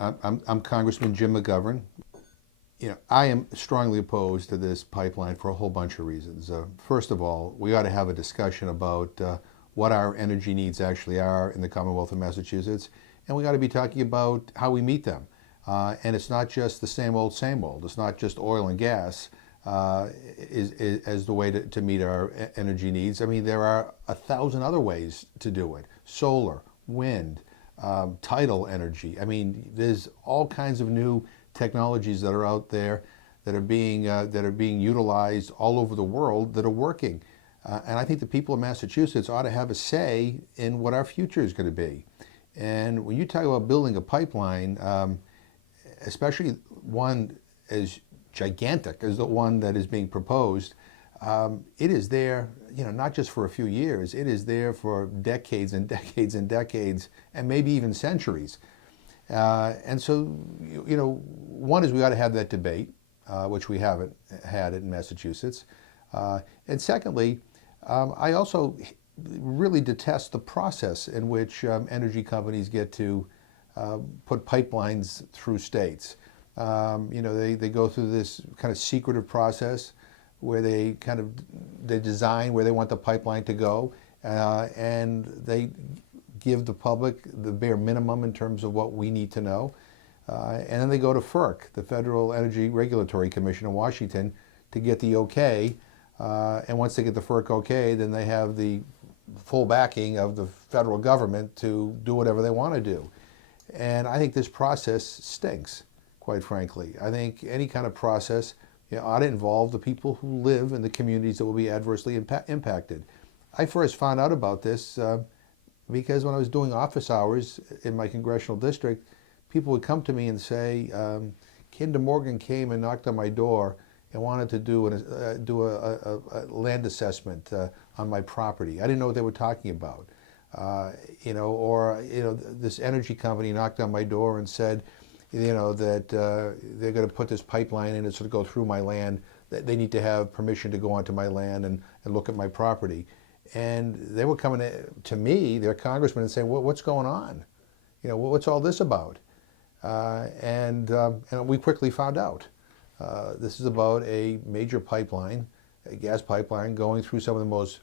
I'm Congressman Jim McGovern. I am strongly opposed to this pipeline for a whole bunch of reasons. First of all, we ought to have a discussion about what our energy needs actually are in the Commonwealth of Massachusetts, and we ought to be talking about how we meet them. And it's not just the same old, same old. It's not just oil and gas as the way to meet our energy needs. I mean, there are 1,000 other ways to do it. Solar, wind, tidal energy. I mean, there's all kinds of new technologies that are out there that are being utilized all over the world that are working. And I think the people of Massachusetts ought to have a say in what our future is going to be. And when you talk about building a pipeline, especially one as gigantic as the one that is being proposed, it is there, not just for a few years. It is there for decades and decades and decades, and maybe even centuries. And so, one is we ought to have that debate, which we haven't had in Massachusetts. And secondly, I also really detest the process in which energy companies get to put pipelines through states. They go through this kind of secretive process where they design where they want the pipeline to go, and they give the public the bare minimum in terms of what we need to know. And then they go to FERC, the Federal Energy Regulatory Commission in Washington, to get the okay. And once they get the FERC okay, then they have the full backing of the federal government to do whatever they want to do. And I think this process stinks, quite frankly. I think any kind of process ought to involve the people who live in the communities that will be adversely impacted. I first found out about this because when I was doing office hours in my congressional district, people would come to me and say, Kinder Morgan came and knocked on my door and wanted to do a land assessment on my property. I didn't know what they were talking about. This energy company knocked on my door and said, that they're going to put this pipeline in, it's going to go through my land, that they need to have permission to go onto my land and look at my property. And they were coming to me, their congressman, and saying, what's going on? What's all this about? And we quickly found out. This is about a major pipeline, a gas pipeline, going through some of the most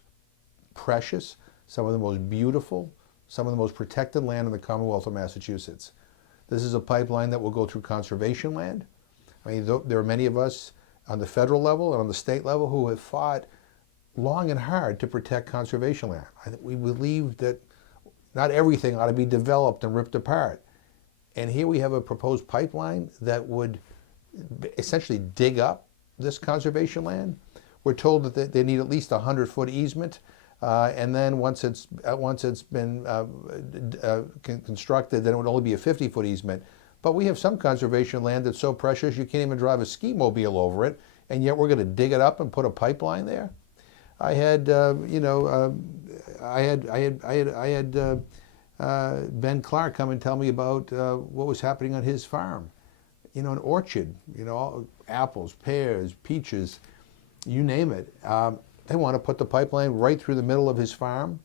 precious, some of the most beautiful, some of the most protected land in the Commonwealth of Massachusetts. This is a pipeline that will go through conservation land. I mean, there are many of us on the federal level and on the state level who have fought long and hard to protect conservation land. We believe that not everything ought to be developed and ripped apart. And here we have a proposed pipeline that would essentially dig up this conservation land. We're told that they need at least a 100-foot easement. And then once it's been constructed, then it would only be a 50-foot easement. But we have some conservation land that's so precious you can't even drive a ski mobile over it, and yet we're going to dig it up and put a pipeline there. I had Ben Clark come and tell me about what was happening on his farm. An orchard, apples, pears, peaches, you name it. They want to put the pipeline right through the middle of his farm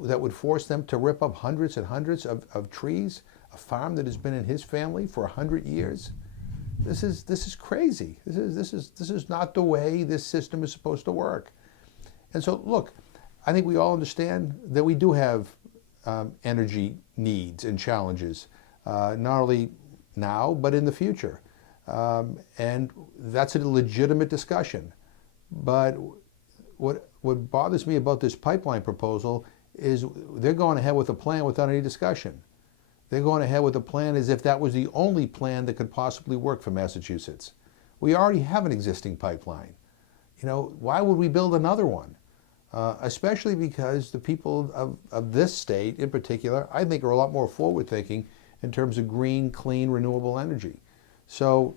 that would force them to rip up hundreds and hundreds of trees, a farm that has been in his family for 100 years. This is crazy. This is not the way this system is supposed to work. And so, look, I think we all understand that we do have energy needs and challenges, not only now, but in the future. And that's a legitimate discussion. But what bothers me about this pipeline proposal is they're going ahead with a plan without any discussion. They're going ahead with a plan as if that was the only plan that could possibly work for Massachusetts. We already have an existing pipeline. Why would we build another one? Especially because the people of this state in particular, I think, are a lot more forward-thinking in terms of green, clean, renewable energy. So,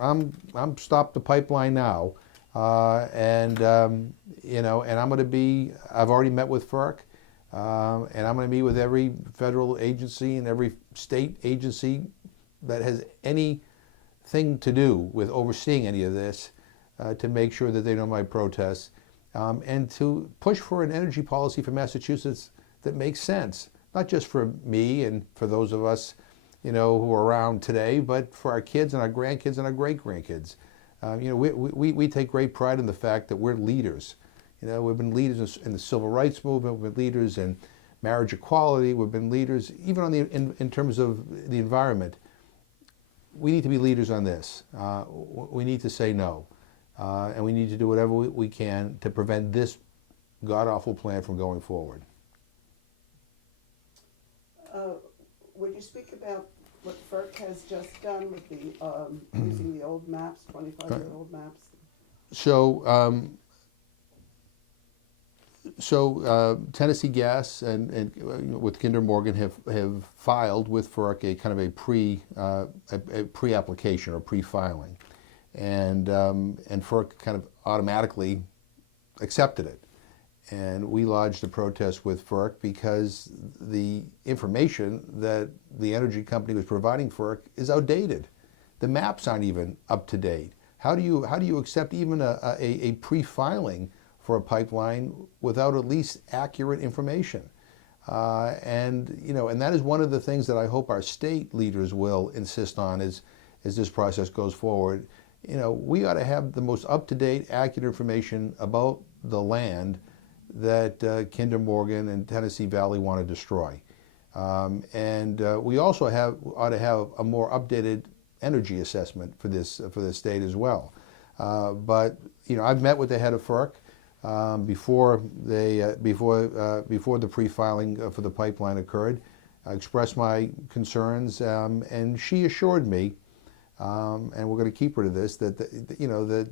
I'm stop the pipeline now. And I'm going to be, I've already met with FERC, and I'm going to meet with every federal agency and every state agency that has anything to do with overseeing any of this to make sure that they know my protests, and to push for an energy policy for Massachusetts that makes sense, not just for me and for those of us, who are around today, but for our kids and our grandkids and our great-grandkids. We take great pride in the fact that we're leaders. We've been leaders in the civil rights movement. We've been leaders in marriage equality. We've been leaders even in terms of the environment. We need to be leaders on this. We need to say no, and we need to do whatever we can to prevent this god-awful plan from going forward. Would you speak about what FERC has just done with the using the old maps, 25-year-old maps? So Tennessee Gas and with Kinder Morgan have filed with FERC a kind of a pre-application or pre-filing, and FERC kind of automatically accepted it. And we lodged a protest with FERC because the information that the energy company was providing FERC is outdated. The maps aren't even up to date. How do you accept even a pre-filing for a pipeline without at least accurate information? And that is one of the things that I hope our state leaders will insist on as this process goes forward. We ought to have the most up-to-date, accurate information about the land that Kinder Morgan and Tennessee Valley want to destroy. We also ought to have a more updated energy assessment for this state as well. But I've met with the head of FERC before the pre-filing for the pipeline occurred. I expressed my concerns, and she assured me, and we're going to keep her to this, that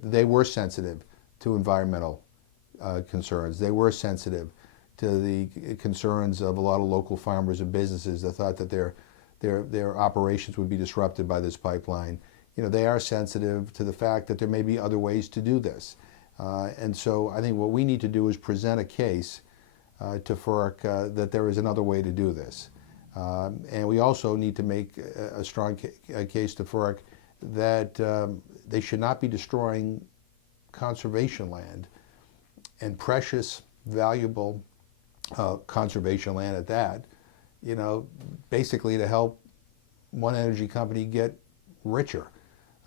they were sensitive to environmental concerns. They were sensitive to the concerns of a lot of local farmers and businesses that thought that their operations would be disrupted by this pipeline. They are sensitive to the fact that there may be other ways to do this. And so I think what we need to do is present a case to FERC that there is another way to do this. And we also need to make a strong case to FERC that they should not be destroying conservation land, and precious, valuable conservation land at that, basically to help one energy company get richer.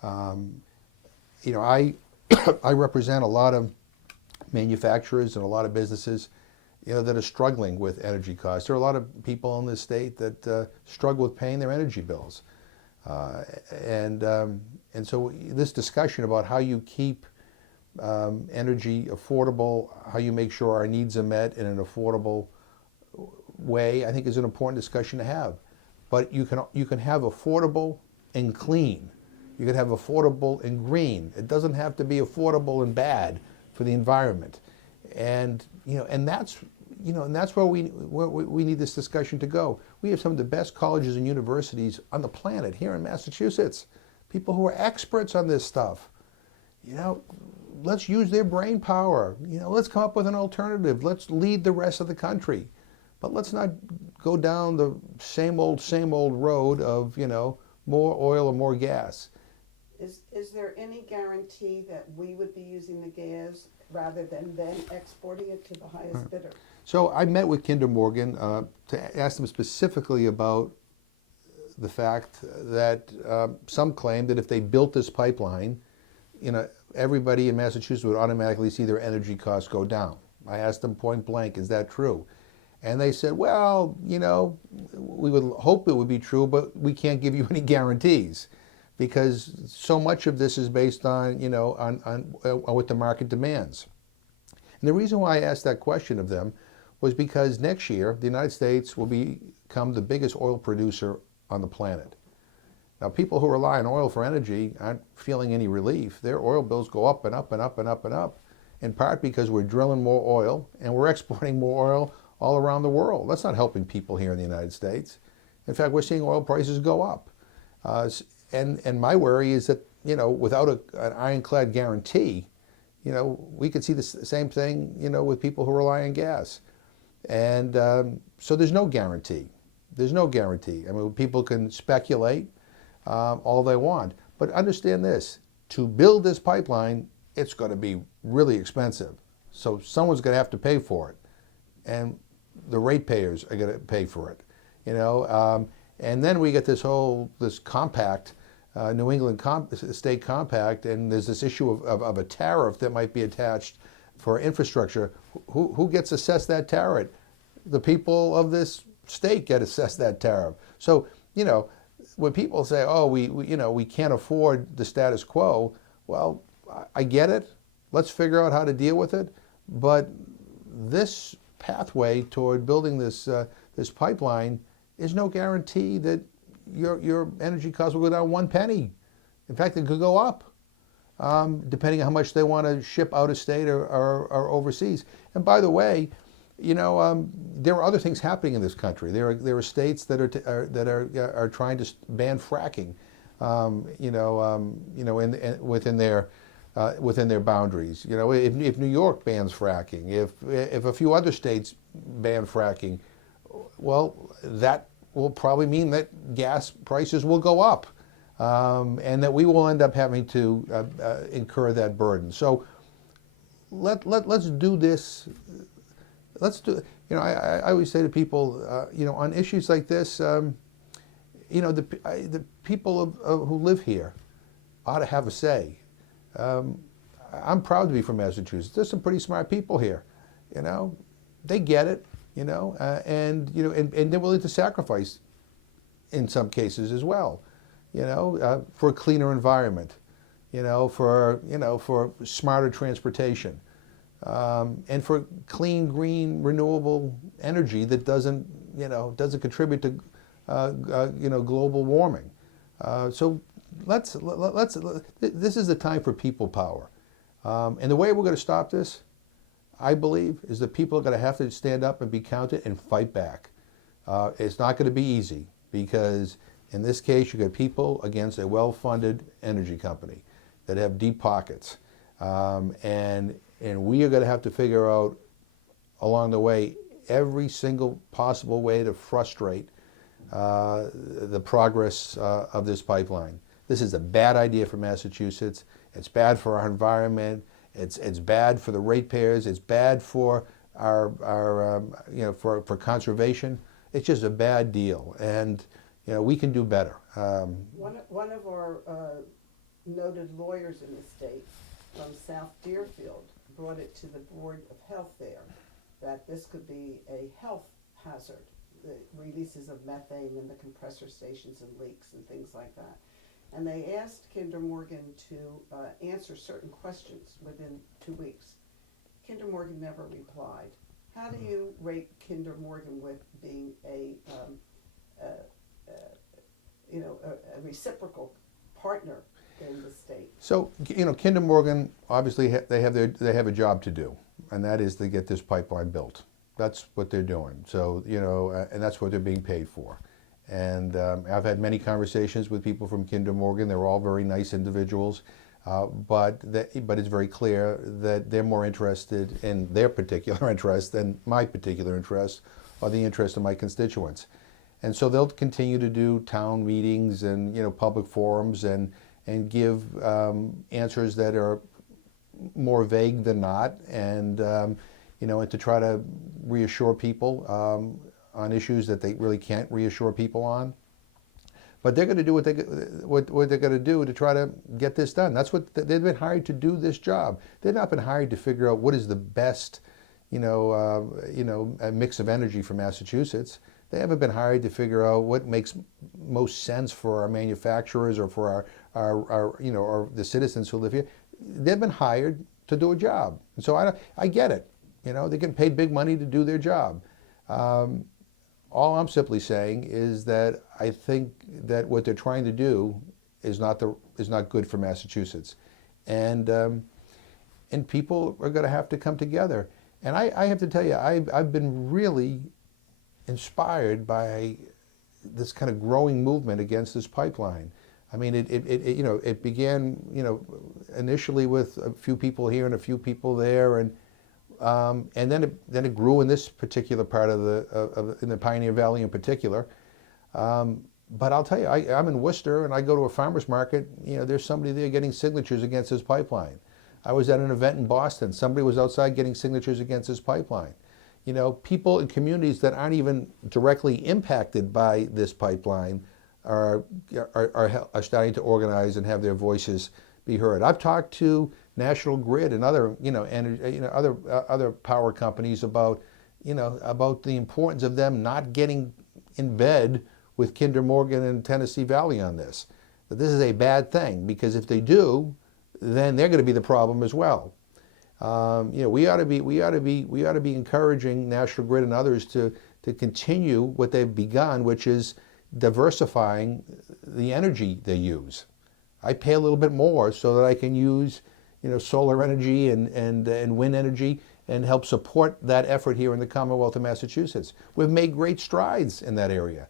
I represent a lot of manufacturers and a lot of businesses, that are struggling with energy costs. There are a lot of people in this state that struggle with paying their energy bills. And so this discussion about how you keep energy affordable, how you make sure our needs are met in an affordable way, I think is an important discussion to have. But you can have affordable and clean. You can have affordable and green. It doesn't have to be affordable and bad for the environment. And that's where we need this discussion to go. We have some of the best colleges and universities on the planet here in Massachusetts. People who are experts on this stuff. Let's use their brain power. Let's come up with an alternative. Let's lead the rest of the country. But let's not go down the same old road of, more oil or more gas. Is there any guarantee that we would be using the gas rather than then exporting it to the highest bidder? So I met with Kinder Morgan to ask them specifically about the fact that some claim that if they built this pipeline, everybody in Massachusetts would automatically see their energy costs go down. I asked them point blank, is that true? And they said, well, we would hope it would be true, but we can't give you any guarantees because so much of this is based on, on what the market demands. And the reason why I asked that question of them was because next year, the United States will become the biggest oil producer on the planet. Now, people who rely on oil for energy aren't feeling any relief. Their oil bills go up and up and up and up and up, in part because we're drilling more oil and we're exporting more oil all around the world. That's not helping people here in the United States. In fact, we're seeing oil prices go up. And my worry is that, without an ironclad guarantee, we could see the same thing, with people who rely on gas. And so there's no guarantee. There's no guarantee. I mean, people can speculate all they want. But understand this, to build this pipeline, it's going to be really expensive. So someone's going to have to pay for it. And the ratepayers are going to pay for it. And then we get this compact, New England state compact, and there's this issue of a tariff that might be attached for infrastructure. Who gets assessed that tariff? The people of this state get assessed that tariff. So, when people say, oh, we can't afford the status quo, well, I get it. Let's figure out how to deal with it. But this pathway toward building this pipeline is no guarantee that your energy costs will go down 1 penny. In fact, it could go up, depending on how much they want to ship out of state or overseas. And by the way, there are other things happening in this country. There are states that are trying to ban fracking, within their boundaries. If New York bans fracking, if a few other states ban fracking, well, that will probably mean that gas prices will go up, and that we will end up having to incur that burden. So let's do this. Let's do. I always say to people, on issues like this, the people who live here ought to have a say. I'm proud to be from Massachusetts. There's some pretty smart people here. They get it. And they're willing to sacrifice in some cases as well. For a cleaner environment. For smarter transportation. And for clean, green, renewable energy that doesn't contribute to, global warming. So this is the time for people power. And the way we're going to stop this, I believe, is that people are going to have to stand up and be counted and fight back. It's not going to be easy because in this case, you got people against a well-funded energy company that have deep pockets. And we are going to have to figure out along the way every single possible way to frustrate the progress of this pipeline. This is a bad idea for Massachusetts. It's bad for our environment. It's bad for the ratepayers. It's bad for our for conservation. It's just a bad deal, and we can do better. One of our noted lawyers in the state from South Deerfield brought it to the Board of Health there that this could be a health hazard, the releases of methane in the compressor stations and leaks and things like that. And they asked Kinder Morgan to answer certain questions within 2 weeks. Kinder Morgan never replied. How do you rate Kinder Morgan with being a reciprocal partner in the state? So Kinder Morgan obviously they have a job to do, and that is to get this pipeline built. That's what they're doing. So and that's what they're being paid for. And I've had many conversations with people from Kinder Morgan. They're all very nice individuals, but it's very clear that they're more interested in their particular interest than my particular interest or the interest of my constituents. And so they'll continue to do town meetings and public forums and give answers that are more vague than not, and and to try to reassure people on issues that they really can't reassure people on. But they're going to do what they're going to do to try to get this done. That's what they've been hired to do, this job. They've not been hired to figure out what is the best, a mix of energy for Massachusetts. They haven't been hired to figure out what makes most sense for our manufacturers or for our the citizens who live here. They've been hired to do a job. And so I get it. They're getting paid big money to do their job. All I'm simply saying is that I think that what they're trying to do is not good for Massachusetts, and people are going to have to come together. And I have to tell you, I've been really inspired by this kind of growing movement against this pipeline. I mean, it began initially with a few people here and a few people there, and then it grew in this particular part of in the Pioneer Valley in particular. But I'll tell you, I'm in Worcester and I go to a farmer's market. There's somebody there getting signatures against this pipeline. I was at an event in Boston. Somebody was outside getting signatures against this pipeline. people in communities that aren't even directly impacted by this pipeline are starting to organize and have their voices be heard. I've talked to National Grid and other, other power companies about, about the importance of them not getting in bed with Kinder Morgan and Tennessee Valley on this. That this is a bad thing, because if they do, then they're going to be the problem as well. We ought to be encouraging National Grid and others to continue what they've begun, which is diversifying the energy they use. I pay a little bit more so that I can use, solar energy and wind energy and help support that effort here in the Commonwealth of Massachusetts. We've made great strides in that area.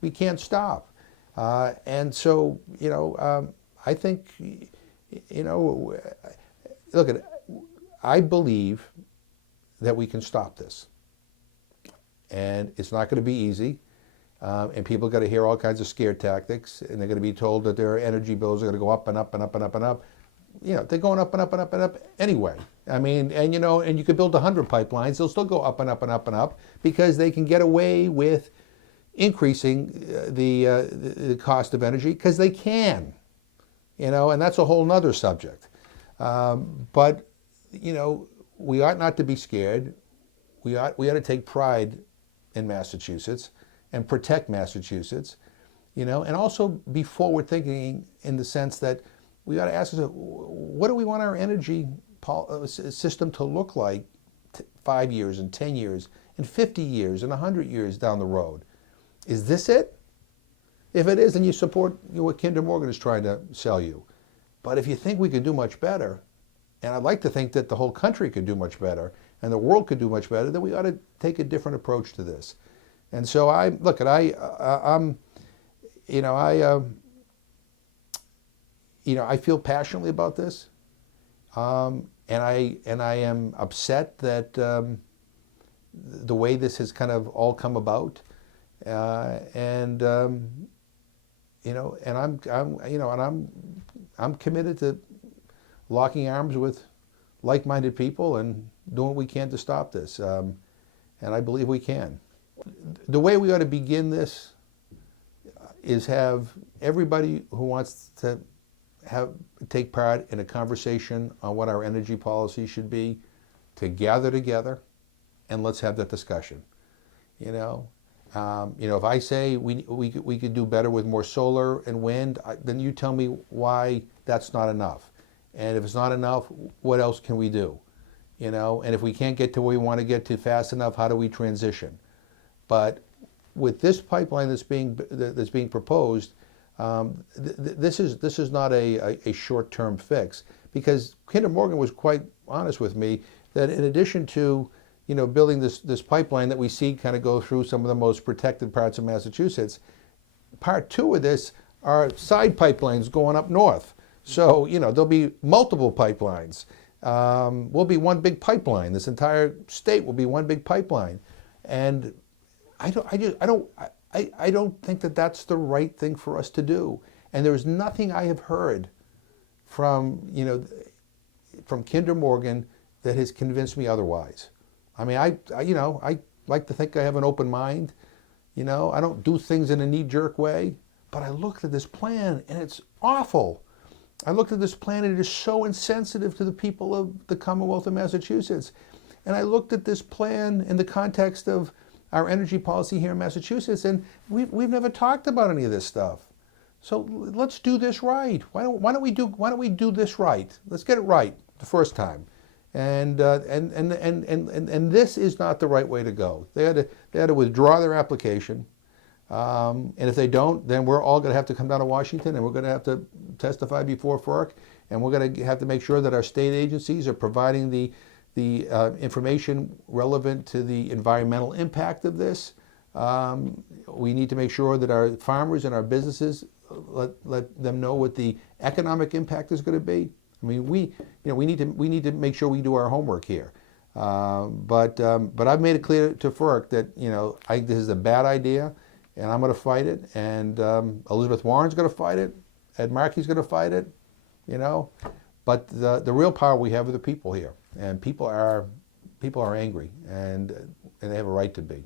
We can't stop. And so, I think, look at it. I believe that we can stop this. And it's not going to be easy. And people got to hear all kinds of scare tactics, and they're going to be told that their energy bills are going to go up and up and up and up and up. They're going up and up and up and up anyway. I mean, and you could build 100 pipelines, they'll still go up and up and up and up, because they can get away with increasing the cost of energy, because they can, and that's a whole nother subject. But we ought not to be scared. We ought to take pride in Massachusetts and protect Massachusetts, and also be forward thinking in the sense that we ought to ask ourselves, what do we want our energy system to look like 5 years and 10 years and 50 years and 100 years down the road? Is this it? If it is, then you support what Kinder Morgan is trying to sell you. But if you think we could do much better, and I'd like to think that the whole country could do much better and the world could do much better, then we ought to take a different approach to this. And so I feel passionately about this, and I am upset that the way this has kind of all come about, and I'm committed to locking arms with like-minded people and doing what we can to stop this, and I believe we can. The way we ought to begin this is have everybody who wants to take part in a conversation on what our energy policy should be to gather together, and let's have that discussion. If I say we could do better with more solar and wind, then you tell me why that's not enough. And if it's not enough, what else can we do? And if we can't get to where we want to get to fast enough, how do we transition? But with this pipeline that's being proposed, this is not a short-term fix, because Kinder Morgan was quite honest with me that in addition to building this pipeline that we see kind of go through some of the most protected parts of Massachusetts, part two of this are side pipelines going up north. So there'll be multiple pipelines. We'll be one big pipeline. This entire state will be one big pipeline, and I don't think that that's the right thing for us to do. And there's nothing I have heard from Kinder Morgan that has convinced me otherwise. I mean, I like to think I have an open mind. I don't do things in a knee-jerk way. But I looked at this plan and it's awful. I looked at this plan and it is so insensitive to the people of the Commonwealth of Massachusetts. And I looked at this plan in the context of our energy policy here in Massachusetts, and we've never talked about any of this stuff. So let's do this right. Why don't we do this right? Let's get it right the first time. And this is not the right way to go. They had to withdraw their application. And if they don't, then we're all going to have to come down to Washington, and we're going to have to testify before FERC, and we're going to have to make sure that our state agencies are providing the information relevant to the environmental impact of this. We need to make sure that our farmers and our businesses let them know what the economic impact is going to be. I mean, we need to make sure we do our homework here. But I've made it clear to FERC that I think this is a bad idea, and I'm going to fight it. And Elizabeth Warren's going to fight it. Ed Markey's going to fight it. But the real power we have are the people here, and people are people are angry, and they have a right to be.